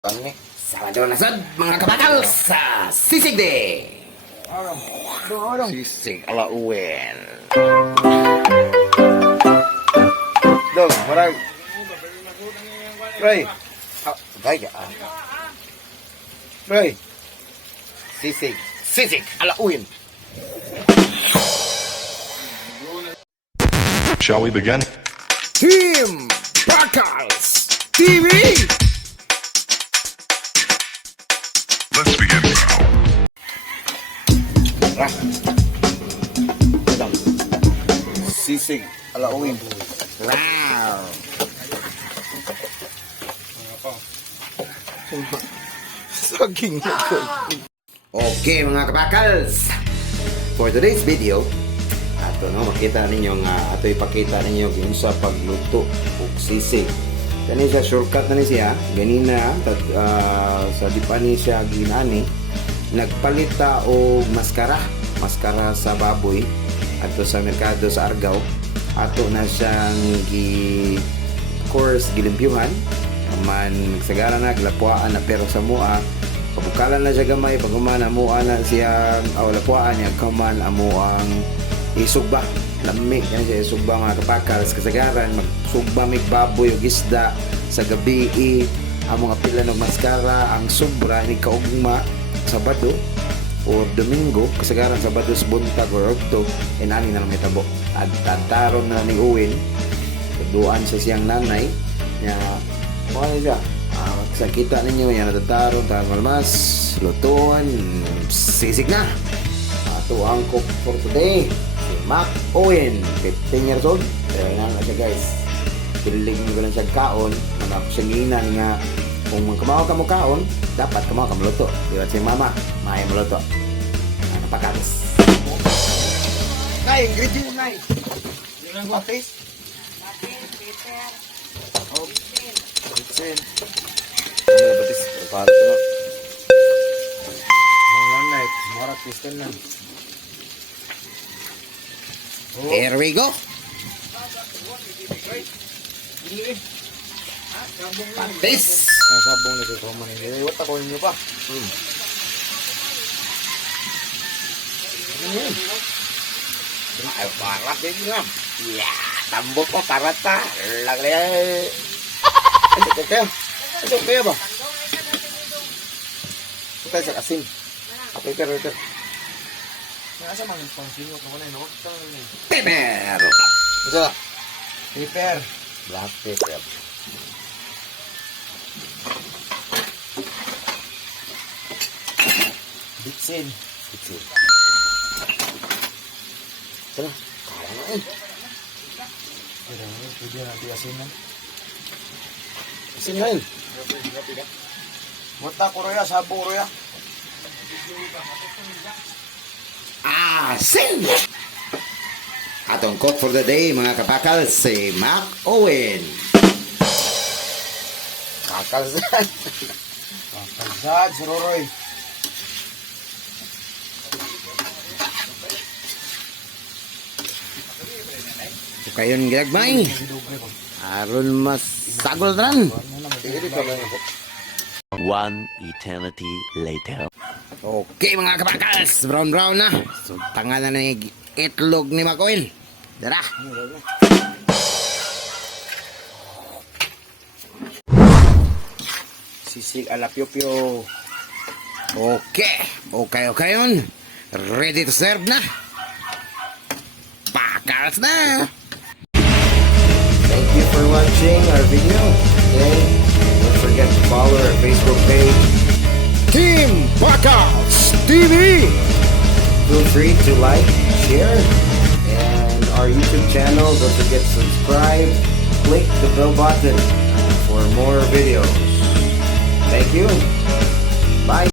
Kami. Sabado na sad, mga kabakal sa Sisig Day. Sisig ala uwen. Dong, marag. Ray. Gaya. Ray. Sisig. Sisig ala uwen. Shall we begin? Team Bakals TV. Let's begin now. Rah. Dong. Sisig ala uwen. Wow. Saging na ko. Okay mga kabakals. For today's video, ato no makita ninyo nga ato ipakita ninyo kung sa pagluto og sisig. Kani siya shortcut na ni siya. Ganina sa di pa ni siya ginani nagpalita og maskara sa baboy ato sa merkado sa Argao. Ato na siyang gilimpyuhan man nagsagara na gilapuan na pero sa mua pabukalan na siya gamay paghuman amuan na siya lapuan niya kaman amuang isugba lamig yan siya isugba mga kapakals kasagaran magsugba mig baboy o isda sa gabi among apila ng maskara ang sobra ni kaugma Sabado o Domingo kasagaran Sabado sa buntag or Okto inani na lang mitabo at taron na ni Uwin duan sa siyang nanay niya mga siya sa kita ninyo yan natataron tagang malmas lutuan sisig na ato ang cook for today si Mac Owen 15 years old pero nga siya guys kilig mo lang siya kaon mga kusinginan nga kung kamaw ka mo kaon dapat kamaw ka maluto di ba si mama may maluto napakalis Nay, ingredient nay. Yun lang ba face? Oh, bitsin. Ano ba tis? Para ito. Mga night, mura piston lang. here we go this Sabong na dito man. Iwat ako ninyo pa. ay parat din nga tambok ko parat ta lagli Ano ko kayo? Ano ko kayo ba? Ito sa asin. Okay, pero ito. Nasa mga pangsinyo ko na no? pepper Ito. Pepper. black pepper Bitsin. Bitsin. Ito na. Kaya na eh. Pero pwede natin asin na. Asin na yun. Mata ko roya, sabong roya. asin atong cook for the day mga kapakal si Mac Owen Kakalzad. Kakalzad, suroroy. so kayon ginagmay aron mas sagol ran Tigil ka ba yun? One eternity later. okay mga kapakals brown na so tanga na ni itlog ni Mac Owen dara Sisig ala pyo-pyo. okay yun ready to serve na pakals na. Thank you for watching our video. Okay? Don't forget to follow our Facebook page. Team Bakals TV. Feel free to like, share, and our YouTube channel. Don't forget to subscribe. Click the bell button for more videos. Thank you. Bye.